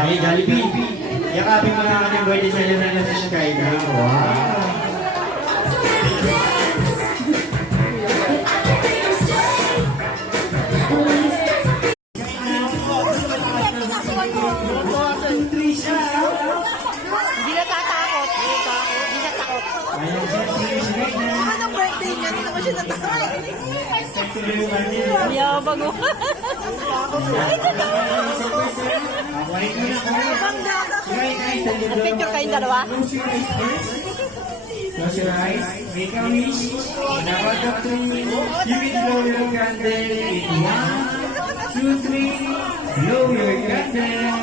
Hey, Jollibee. Yakapin mo na kanyang birthday celebrant na si Skyler. Wow. Hindi na tatakot. Hindi na takot. Anong birthday niya? Hindi naman siya natakot. Yabang mo. Ay, picture kayong dalawa? Close your eyes. Make a wish. Now up to you. You will blow your candle in 1, 2, 3. Blow your candle.